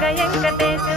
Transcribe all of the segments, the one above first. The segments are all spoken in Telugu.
పిల్లగ వెంకటేశు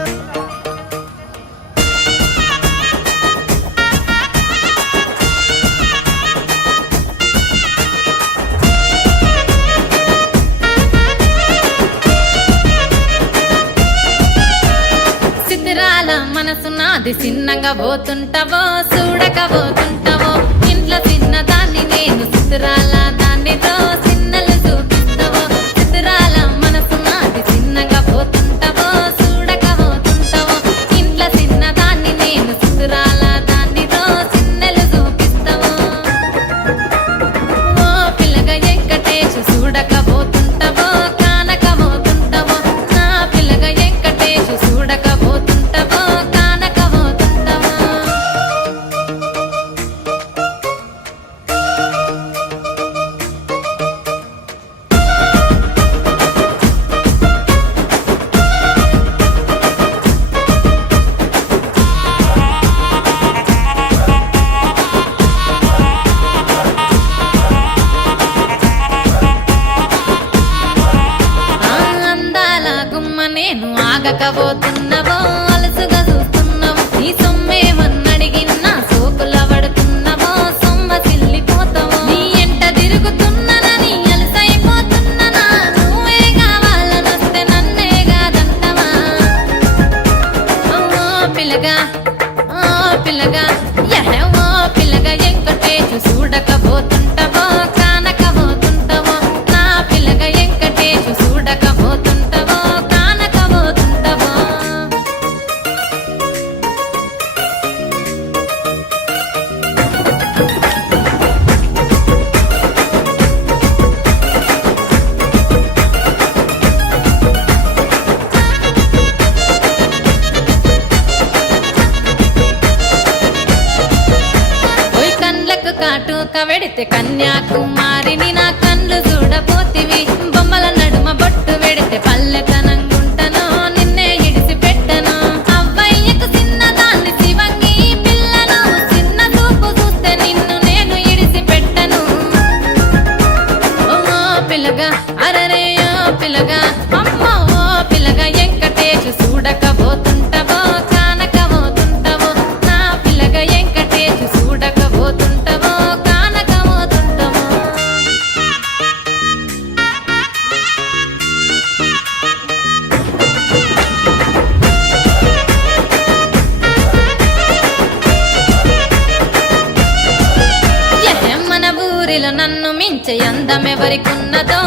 సిద్ధిరాల మనసు నాది చిన్నగా పోతుంటావో చూడక పోతుంటావో ఇంట్లో చిన్నదాన్ని నేను సిద్ధిరాల దాన్నితో చిన్నలు చూపిస్తావో సిద్ధిరాల మనసు నాది చిన్నగా పోతుంటావో చూడక పోతుంటావో ఇంట్లో చిన్నదాన్ని నేను సిద్ధిరాల దాన్నితో చిన్నలు చూపిస్తావో ఓ పిల్లగ వెంకటేశు చూడక పోతుంటావో కానక పోతుంటావో నా పిల్లగ వెంకటేశు చూడక పోతుంటావో కానక పోతుంటావో ఆ అందాల గుమ్మ నేను ఆగకపోతున్నావో అలసుగా చూస్తున్నావో నీ సొమ్మేమన్నడిగిన్నా సోకుల పడుతున్నావో సొమ్మ సిల్లిపోతావో నీ ఎంట తిరుగుతున్నానని అలసైపోతున్నానా నువ్వే కావాలనొస్తే నన్నే కాదంటవా ఓ పిల్లగా ఓ పిల్లగా ఓ పిల్లగా వెంకటేశు చూడకపోతుంటావో కానకపోతుంటావో నా పిల్లగా వెంకటేశు చూడకపోతుంటావో కానకపోతుంటావో ఓయ్ కండ్లకు కాటుక వెడితే కన్యాకుమారిని నా కండ్లు చూడపోతివి బొమ్మల నడుమ బొట్టు వెడితే పల్లెతనంగుంటను నిన్నే ఇడిసి పెట్టను అవ్వయ్యకు చిన్నదాన్ని శివంగి పిల్లను చిన్న చూపు చూస్తే నిన్ను నేను ఇడిసి పెట్టను ఓ పిల్లగా అరరే ఓ పిల్లగా అమ్మో ఓ పిల్లగా వెంకటేశు చూడకపోతుంటావో కానకపోతుంటావో నా పిల్లగా వెంకటేశు చూడకపోతుంటావో కానకపోతుంటావో మన ఊరిలో నన్ను మించే అందమెవరికున్నదో